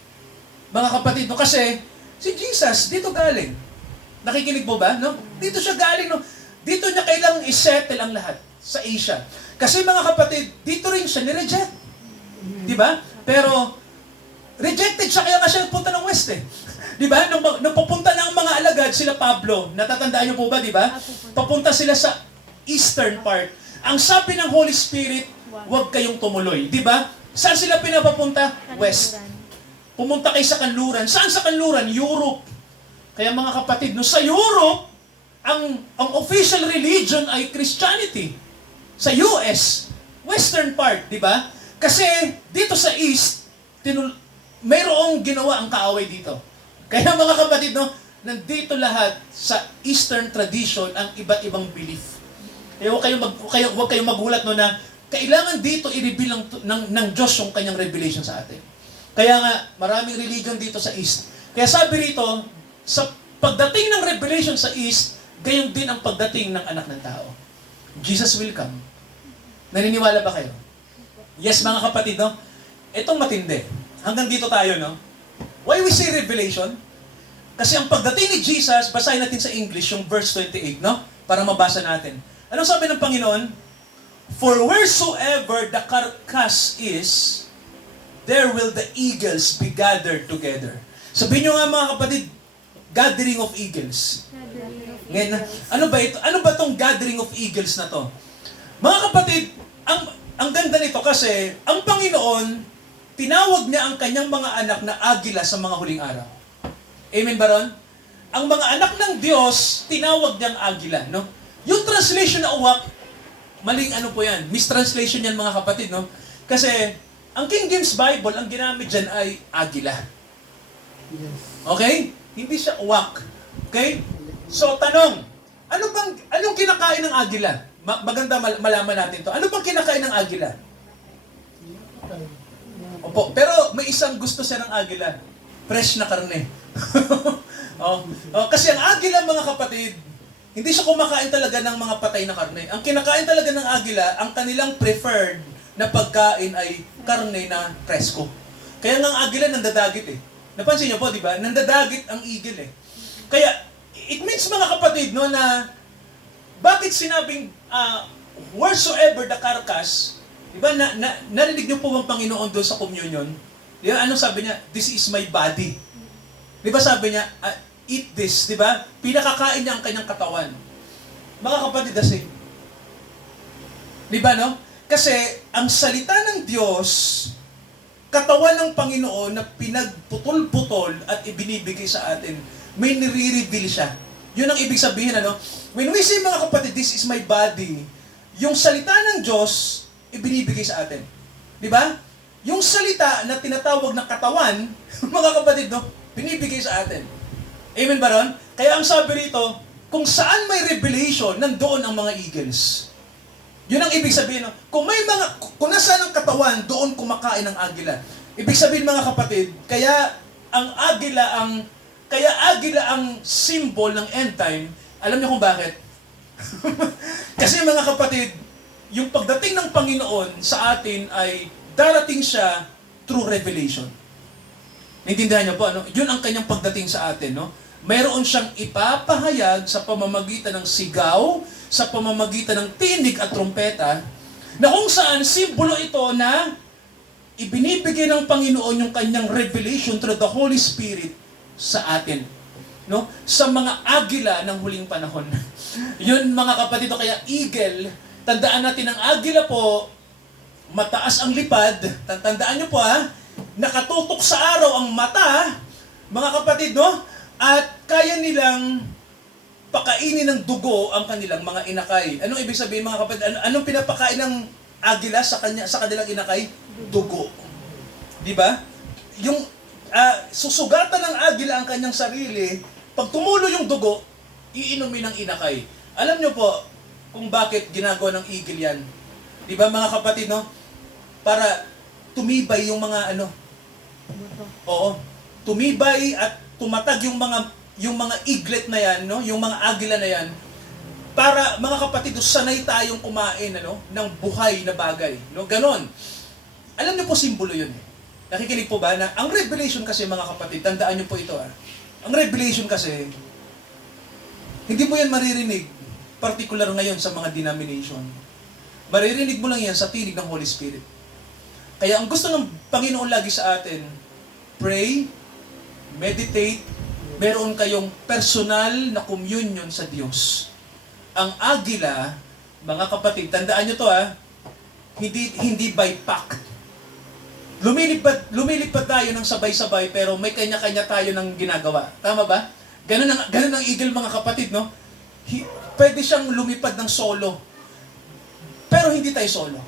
Mga kapatid, no? Kasi si Jesus, dito galing. Nakikinig mo ba? No? Dito siya galing. No? Dito niya kailangang isettle ang lahat sa Asia. Kasi mga kapatid, dito rin siya nireject. Di ba? Pero, rejected siya, kaya nga siya nagpunta ng West eh. Di ba? Nung papunta ng mga alagad, sila Pablo, natatandaan niyo po ba, di ba? Papunta sila sa eastern part. Ang sabi ng Holy Spirit, huwag kayong tumuloy. Di ba? Saan sila pinapapunta? West. Pumunta kayo sa kanluran. Saan sa kanluran? Europe. Kaya mga kapatid, no, sa Europe, ang official religion ay Christianity. Sa US, western part, di ba? Kasi dito sa East, mayroong ginawa ang kaaway dito. Kaya mga kapatid, no, nandito lahat sa Eastern tradition ang iba't ibang belief. Kaya huwag kayong magulat no, na kailangan dito i-reveal ng Diyos yung kanyang revelation sa atin. Kaya nga, maraming religion dito sa East. Kaya sabi rito, sa pagdating ng revelation sa East, gayon din ang pagdating ng anak ng tao. Jesus will come. Naniniwala ba kayo? Yes, mga kapatid, no? Itong matindi. Hanggang dito tayo, no? Why we say revelation? Kasi ang pagdating ni Jesus, basahin natin sa English yung verse 28, no? Para mabasa natin. Anong sabi ng Panginoon? For wheresoever the carcass is, there will the eagles be gathered together. Sabihin nyo nga mga kapatid, gathering of eagles. Ngayon, ano ba ito? Ano ba tong gathering of eagles na to? Mga kapatid, ang ganda nito kasi ang Panginoon, tinawag niya ang kanyang mga anak na agila sa mga huling araw. Amen ba ron? Ang mga anak ng Diyos, tinawag niyang agila, no? Yung translation na uwak, maling ano po yan, mistranslation yan mga kapatid, no? Kasi, ang King James Bible, ang ginamit dyan ay agila. Okay? Hindi siya uwak. Okay? So, tanong, anong kinakain ng agila? Maganda malaman natin to. Ano bang kinakain ng agila? Opo, pero may isang gusto siya ng agila. Fresh na karne. Kasi ang agila, mga kapatid, hindi siya kumakain talaga ng mga patay na karne. Ang kinakain talaga ng agila, ang kanilang preferred na pagkain ay karne na presko. Kaya nga ang agila nandadagit eh. Napansin niyo po, di ba? Nandadagit ang eagle eh. Kaya, it means mga kapatid, no, na bakit sinabing wheresoever the carcass, di ba, narinig niyo po bang Panginoon doon sa communion? Di ba, anong sabi niya? This is my body. Di ba sabi niya, eat this, di ba? Pinakakain niya ang kanyang katawan. Mga kapatid, kasi, di ba, no? Kasi, ang salita ng Diyos, katawan ng Panginoon na pinagputol-putol at ibinibigay sa atin, may nire-reveal siya. Yun ang ibig sabihin, ano? When we say, mga kapatid, this is my body, yung salita ng Diyos, ibinibigay sa atin. Di ba? Yung salita na tinatawag na katawan, mga kapatid, no? Binibigay sa atin. Amen ba ron? Kaya ang sabi rito, kung saan may revelation, nandoon ang mga eagles. Yun ang ibig sabihin, no? Kung nasaan ang katawan, doon kumakain ang agila. Ibig sabihin, mga kapatid, kaya agila ang symbol ng end time. Alam niyo kung bakit? Kasi mga kapatid, yung pagdating ng Panginoon sa atin ay darating siya through revelation. Naintindihan niyo po, ano? Yun ang kanyang pagdating sa atin, no? Mayroon siyang ipapahayag sa pamamagitan ng sigaw, sa pamamagitan ng tinig at trumpeta, na kung saan simbolo ito na ibinibigay ng Panginoon yung kanyang revelation through the Holy Spirit sa atin. No? Sa mga agila ng huling panahon. Yun mga kapatid, kaya eagle, tandaan natin ang agila po, mataas ang lipad, tandaan nyo po nakatutok sa araw ang mata, mga kapatid, no? At kaya nilang pakainin ng dugo ang kanilang mga inakay. Anong ibig sabihin, mga kapatid? Anong pinapakain ng agila sa kanilang inakay? Dugo. Di ba? Yung susugatan ng agila ang kanyang sarili, pag tumulo yung dugo, iinumin ng inakay. Alam nyo po kung bakit ginagawa ng eagle yan. Di ba mga kapatid, no? Para tumibay yung mga Oo. Tumibay at tumatag yung mga eaglet na yan, no? Yung mga agila na yan. Para mga kapatid, sanay tayong kumain ng buhay na bagay, no? Ganon. Alam niyo po simbolo 'yun. Nakikinig po ba na ang revelation kasi, mga kapatid, tandaan niyo po ito Ang revelation kasi, hindi mo yan maririnig, particular ngayon sa mga denomination. Maririnig mo lang yan sa tinig ng Holy Spirit. Kaya ang gusto ng Panginoon lagi sa atin, pray, meditate, meron kayong personal na communion sa Diyos. Ang agila, mga kapatid, tandaan nyo to hindi by pact. Lumilipad tayo ng sabay-sabay, pero may kanya-kanya tayo ng ginagawa. Tama ba? Ganun ang eagle, mga kapatid, no? Pwede siyang lumipad ng solo. Pero hindi tayo solo.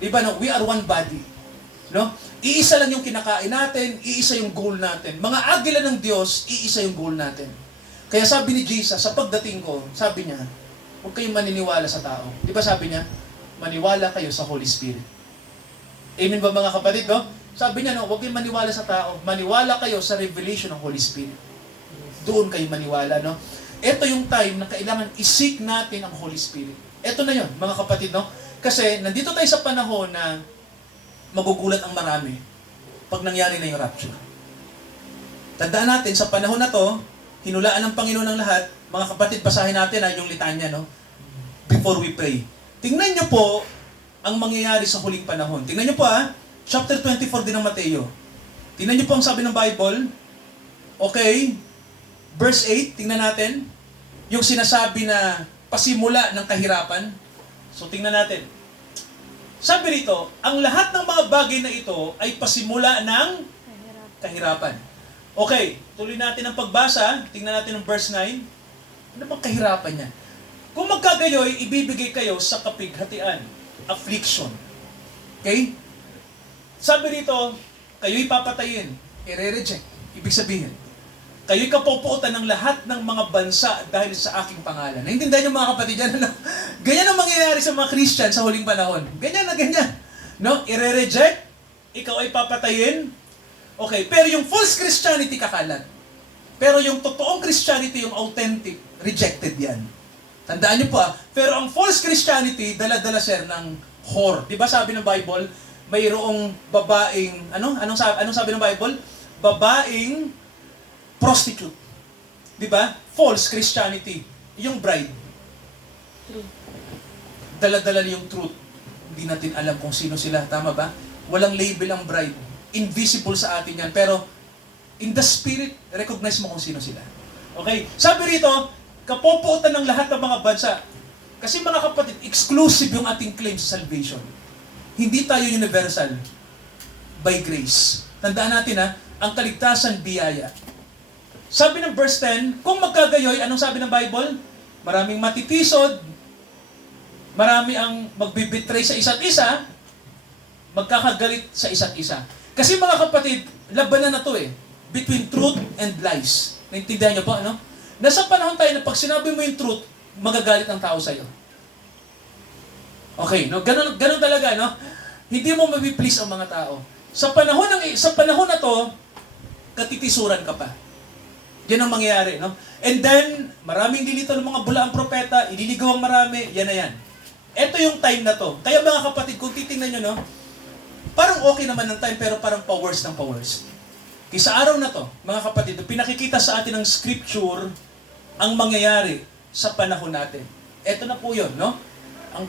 Diba, no? We are one body. No? Iisa lang yung kinakain natin, iisa yung goal natin. Mga agila ng Diyos, iisa yung goal natin. Kaya sabi ni Jesus, sa pagdating ko, sabi niya, huwag kayong maniniwala sa tao. Di ba sabi niya, maniwala kayo sa Holy Spirit. Amen ba, mga kapatid, no? Sabi niya, no, huwag kayong maniwala sa tao, maniwala kayo sa revelation ng Holy Spirit. Doon kayo maniwala, no? Ito yung time na kailangan isik natin ang Holy Spirit. Ito na yon, mga kapatid, no? Kasi nandito tayo sa panahon na magugulat ang marami pag nangyari na yung rapture. Tandaan natin, sa panahon na to, hinulaan ng Panginoon ng lahat. Mga kapatid, basahin natin yung litanya, no? Before we pray. Tingnan nyo po, ang mangyayari sa huling panahon. Tingnan niyo po chapter 24 din ng Mateo. Tingnan niyo po ang sabi ng Bible. Okay, verse 8, tingnan natin. Yung sinasabi na pasimula ng kahirapan. So tingnan natin. Sabi rito, ang lahat ng mga bagay na ito ay pasimula ng kahirapan. Okay, tuloy natin ang pagbasa. Tingnan natin ang verse 9. Ano bang kahirapan niya? Kung magkagayoy, ibibigay kayo sa kapighatian, affliction. Okay? Sabi rito, kayo'y papatayin, i-reject. Ibig sabihin, kayo'y kapopuotan ng lahat ng mga bansa dahil sa aking pangalan. Naintindihan niyo mga kapatid yan, ano? Ganyan ang mangyayari sa mga Christian sa huling panahon. Ganyan na ganyan. No? I-reject, ikaw ay papatayin. Okay, pero yung false Christianity kakalat. Pero yung totoong Christianity, yung authentic, rejected yan. Tandaan niyo po pero ang false Christianity, dala-dala sir ng whore. Di ba sabi ng Bible, mayroong babaeng, anong sabi ng Bible? Babaeng prostitute. Di ba? False Christianity. Yung bride. Dala-dala yung truth. Hindi natin alam kung sino sila. Tama ba? Walang label ang bride. Invisible sa atin yan. Pero, in the spirit, recognize mo kung sino sila. Okay? Sabi rito, kapopuotan ng lahat ng mga bansa. Kasi mga kapatid, exclusive yung ating claim sa salvation. Hindi tayo universal. By grace. Tandaan natin ang kaligtasan biyaya. Sabi ng verse 10, kung magkagayoy, anong sabi ng Bible? Maraming matitisod, marami ang magbibitray sa isa't isa, magkakagalit sa isa't isa. Kasi mga kapatid, labanan na to between truth and lies. Naintindihan niyo po, ano? Nasa panahon tayo na pag sinabi mo yung truth, magagalit ang tao sa'yo. Okay, no? Ganun talaga, no? Hindi mo mabiplease ang mga tao. Sa panahon na to, katitisuran ka pa. Yan ang mangyayari, no? And then, maraming lilito ng mga bulaang propeta, ililigaw ang marami, yan na yan. Ito yung time na to. Kaya mga kapatid, kung titingnan nyo, no? Parang okay naman ng time, pero parang pa-worse ng pa-worse. Kaya sa araw na to, mga kapatid, pinakikita sa atin ng scripture ang mangyayari sa panahon natin. Ito na po yun, no? Ang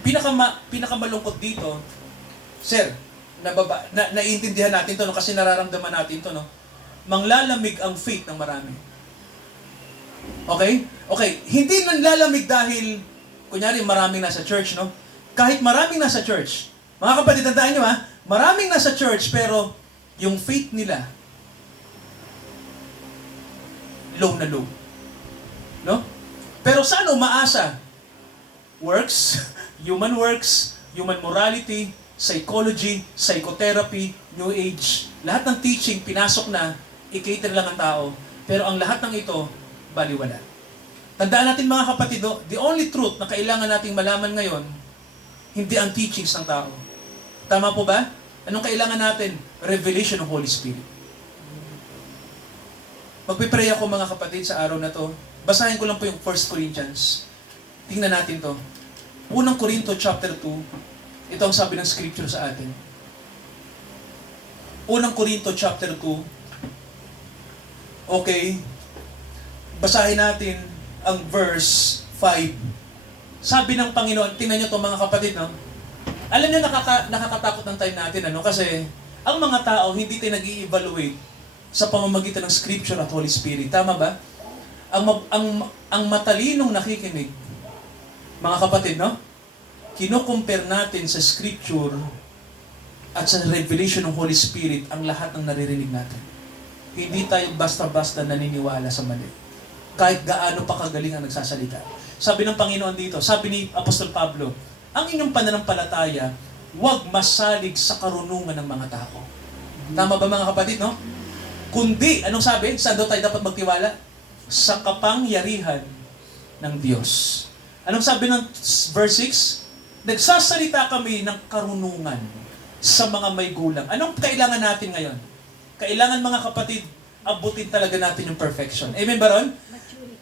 pinakamalungkot dito, sir, naiintindihan natin to, no? Kasi nararamdaman natin to, no? Manglalamig ang faith ng marami. Okay? Okay, hindi nanlalamig dahil, kunyari, maraming nasa church, no? Kahit maraming nasa church, mga kapatid, tandaan nyo maraming nasa church, pero yung faith nila, low na low. No? Pero saan umaasa? Works, human morality, psychology, psychotherapy, New Age, lahat ng teaching, pinasok na, i-cater lang ang tao. Pero ang lahat ng ito, baliwala. Tandaan natin mga kapatid, the only truth na kailangan nating malaman ngayon, hindi ang teachings ng tao. Tama po ba? Anong kailangan natin? Revelation ng Holy Spirit. Magpipray ako mga kapatid sa araw na to. Basahin ko lang po yung 1 Corinthians. Tingnan natin to. Unang Corinto chapter 2. Ito ang sabi ng scripture sa atin. Unang Corinto chapter 2. Okay. Basahin natin ang verse 5. Sabi ng Panginoon, tingnan nyo to mga kapatid, no? Alam niyo, nakakatakot ng time natin, ano? Kasi, ang mga tao, hindi tayo nag-i-evaluate sa pamamagitan ng Scripture at Holy Spirit. Tama ba? Ang matalinong nakikinig, mga kapatid, no? Kino-compare natin sa Scripture at sa revelation ng Holy Spirit ang lahat ng naririnig natin. Hindi tayo basta-basta naniniwala sa mali. Kahit gaano pa kagaling ang nagsasalita. Sabi ng Panginoon dito, sabi ni Apostol Pablo, ang inyong pananampalataya, huwag masalig sa karunungan ng mga tao. Tama ba mga kapatid, no? Kundi, anong sabi? Saan daw tayo dapat magtiwala? Sa kapangyarihan ng Diyos. Anong sabi ng verse 6? Nagsasalita kami ng karunungan sa mga may gulang. Anong kailangan natin ngayon? Kailangan mga kapatid, abutin talaga natin yung perfection. Amen ba ron?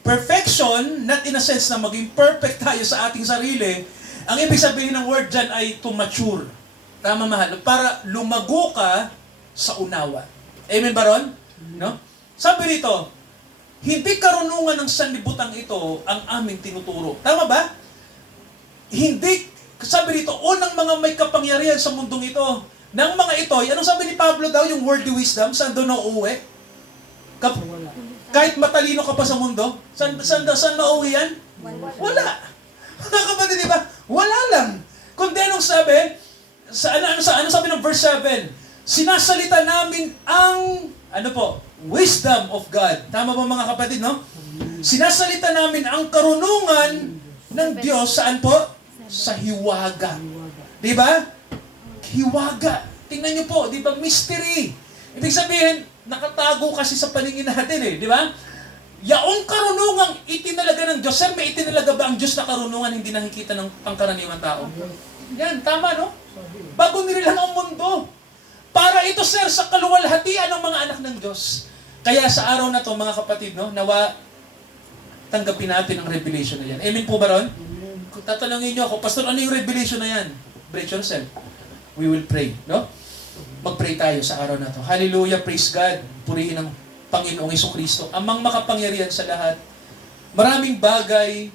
Perfection, not in a sense na maging perfect tayo sa ating sarili. Ang ibig sabihin ng word dyan ay to mature. Tama mahal? Para lumago ka sa unawa. Amen ba ron? No? Sabi rito, hindi karunungan ng sanlibutan ito ang aming tinuturo. Tama ba? Hindi Sabi dito, unang mga may kapangyarihan sa mundong ito. Nang mga ito, anong sabi ni Pablo daw, yung worldly wisdom, saan doon nauuwi? Kahit matalino ka pa sa mundo, saan mauwi yan? Wala. Mga kapatid, di ba? Wala lang. Kundi anong sabi? Ano sabi ng verse 7? Sinasalita namin ang, wisdom of God. Tama ba mga kapatid, no? Sinasalita namin ang karunungan ng Diyos, saan po? Sa hiwaga. Di ba? Hiwaga. Tingnan niyo po, di ba? Mystery. Ibig sabihin, nakatago kasi sa paningin natin di ba? Yaong karunungang itinalaga ng Diyos. Sir, may itinalaga ba ang Diyos na karunungan hindi nakikita ng pangkaraniwang tao? Yan, tama, no? Bago nilalang ang mundo. Para ito, sir, sa kaluwalhatian ng mga anak ng Diyos. Kaya sa araw na to, mga kapatid, no, nawa tanggapin natin ang revelation na yan. Amen po ba ron? Kung tatanungin niyo ako, Pastor, ano yung revelation na yan? Brace yourself. We will pray, no? Mag-pray tayo sa araw na to. Hallelujah, praise God. Purihin ang Panginoong Jesucristo. Amang makapangyarihan sa lahat. Maraming bagay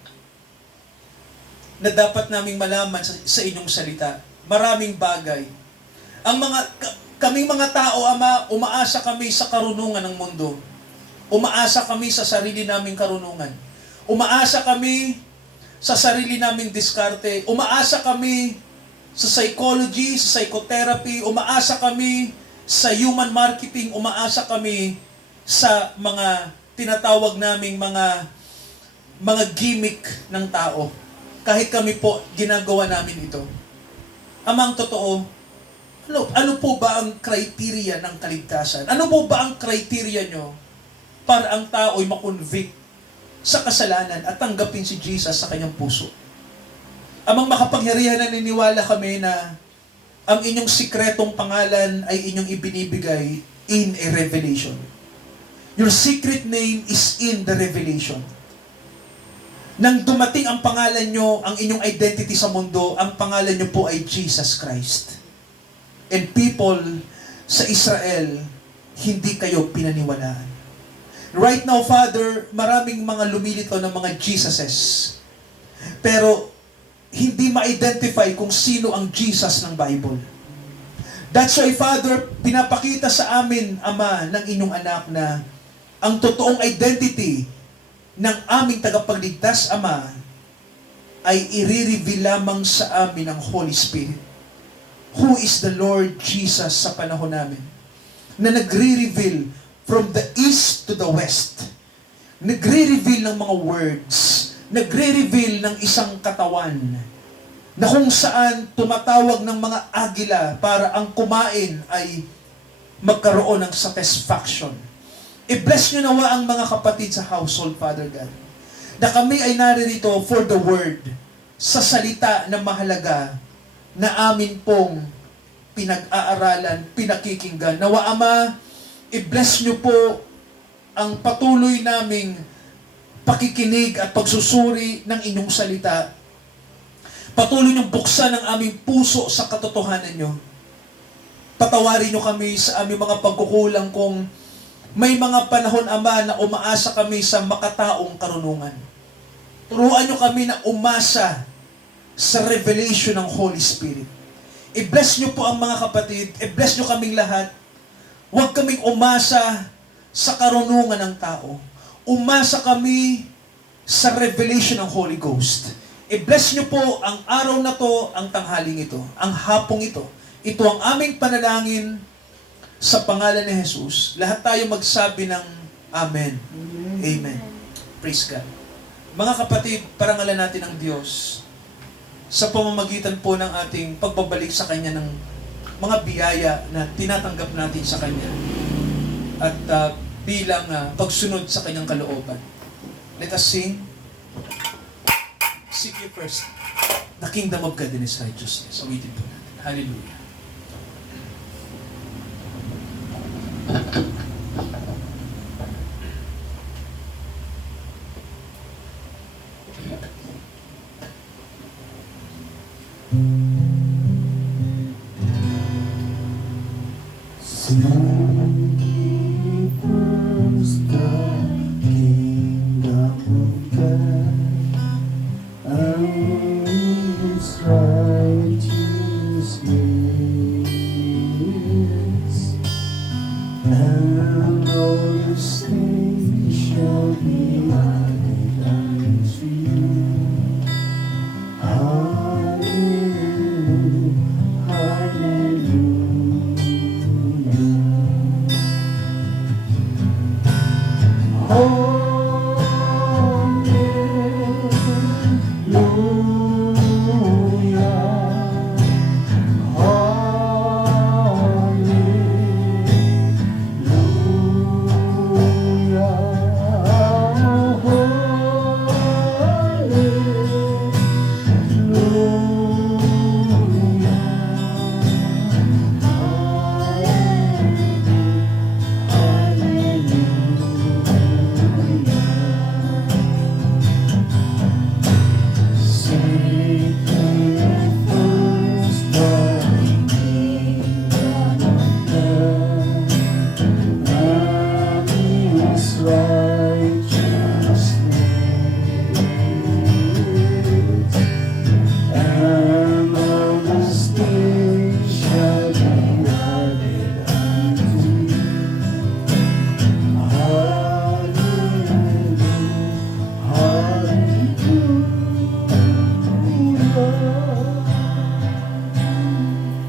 na dapat naming malaman sa inyong salita. Maraming bagay. Kaming mga tao, Ama, umaasa kami sa karunungan ng mundo. Umaasa kami sa sarili naming karunungan. Umaasa kami sa sarili naming diskarte. Umaasa kami sa psychology, sa psychotherapy. Umaasa kami sa human marketing. Umaasa kami sa mga tinatawag naming mga gimmick ng tao. Kahit kami po, ginagawa namin ito. Amang totoo, ano po ba ang criteria ng kaligtasan? Ano po ba ang criteria nyo para ang tao'y makonvict sa kasalanan at tanggapin si Jesus sa kanyang puso? Amang makapangyarihan, naniniwala kami na ang inyong sikretong pangalan ay inyong ibinibigay in a revelation. Your secret name is in the revelation. Nang dumating ang pangalan nyo, ang inyong identity sa mundo, ang pangalan nyo po ay Jesus Christ. And people sa Israel, hindi kayo pinaniwalaan. Right now, Father, maraming mga lumilitaw ng mga Jesuses. Pero, hindi ma-identify kung sino ang Jesus ng Bible. That's why, Father, pinapakita sa amin, Ama, ng inyong anak na ang totoong identity ng aming tagapagligtas, Ama, ay i-reveal lamang sa amin ng Holy Spirit. Who is the Lord Jesus sa panahon namin? Na nagre-reveal from the east to the west. Nagre-reveal ng mga words. Nagre-reveal ng isang katawan na kung saan tumatawag ng mga agila para ang kumain ay magkaroon ng satisfaction. I-bless nyo nawa ang mga kapatid sa household, Father God, na kami ay naririto for the word, sa salita na mahalaga na amin pong pinag-aaralan, pinakikinggan. Nawa, Ama, i-bless nyo po ang patuloy naming pakikinig at pagsusuri ng inyong salita. Patuloy niyong buksan ang aming puso sa katotohanan nyo. Patawarin nyo kami sa aming mga pagkukulang kung may mga panahon, Ama, na umaasa kami sa makataong karunungan. Turuan nyo kami na umasa sa revelation ng Holy Spirit. I-bless nyo po ang mga kapatid. I-bless nyo kaming lahat. Huwag kaming umasa sa karunungan ng tao. Umasa kami sa revelation ng Holy Ghost. I-bless nyo po ang araw na to, ang tanghaling ito, ang hapong ito. Ito ang aming panalangin sa pangalan ni Jesus. Lahat tayo magsabi ng Amen. Amen. Praise God. Mga kapatid, parangalan natin ang Diyos sa pamamagitan po ng ating pagbabalik sa Kanya ng mga biyaya na tinatanggap natin sa Kanya at bilang pagsunod sa Kanyang kalooban. Let us sing. Seek ye first the kingdom of God and His righteousness. Awitin po natin. Hallelujah. Kingdom of God and His righteousness.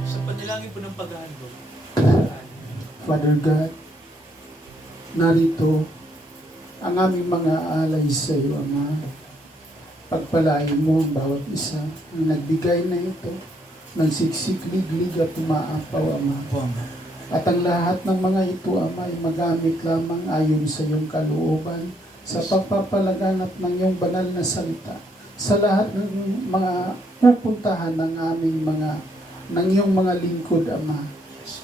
Sa panalangin po ng paghahandog. Father God, narito ang aming mga alay sa iyo, Ama. Pagpalain mo ang bawat isa ang nagbigay na ito, nagsiksikliglig at umaapaw, Ama. Po, Ama. At ang lahat ng mga ito, Ama, ay magamit lamang ayon sa iyong kalooban, sa pagpapalaganap ng iyong banal na salita, sa lahat ng mga pupuntahan ng aming ng iyong mga lingkod, Ama,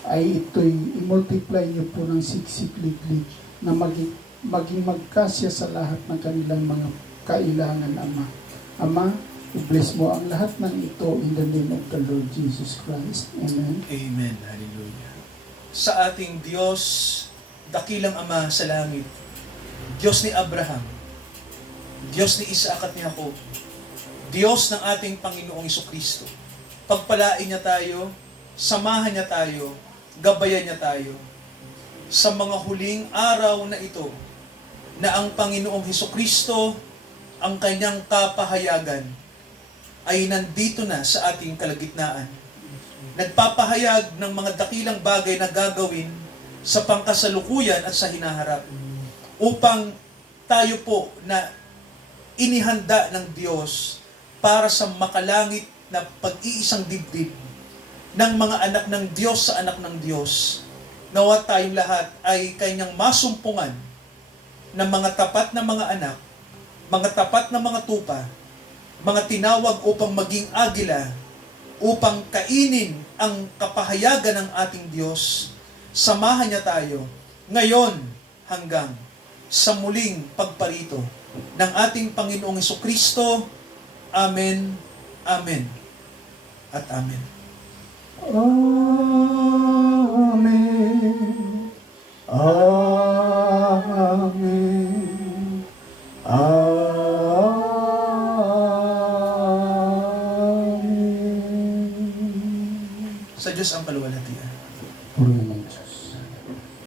ay ito'y i-multiply niyo po ng siksikliglig na maging magkasya sa lahat ng kanilang mga kailangan, Ama. Ama, i-bless mo ang lahat ng ito in the name of the Lord Jesus Christ. Amen. Amen. Hallelujah. Sa ating Diyos, dakilang Ama sa langit, Diyos ni Abraham, Diyos ni Isaac at ni Jacob, Diyos ng ating Panginoong Jesucristo, pagpalain niya tayo, samahan niya tayo, gabayan niya tayo sa mga huling araw na ito na ang Panginoong Jesucristo, ang kanyang kapahayagan ay nandito na sa ating kalagitnaan. Nagpapahayag ng mga dakilang bagay na gagawin sa pangkasalukuyan at sa hinaharap upang tayo po na inihanda ng Diyos para sa makalangit na pag-iisang dibdib ng mga anak ng Diyos sa anak ng Diyos. Nawa tayong lahat ay kanyang masumpungan ng mga tapat na mga anak, mga tapat na mga tupa, mga tinawag upang maging agila, upang kainin ang kapahayagan ng ating Diyos. Samahan niya tayo ngayon hanggang sa muling pagparito ng ating Panginoong Jesucristo. Amen, amen, at amen. Amen. Amen. Amen. Sa Diyos ang kaluwalhatian.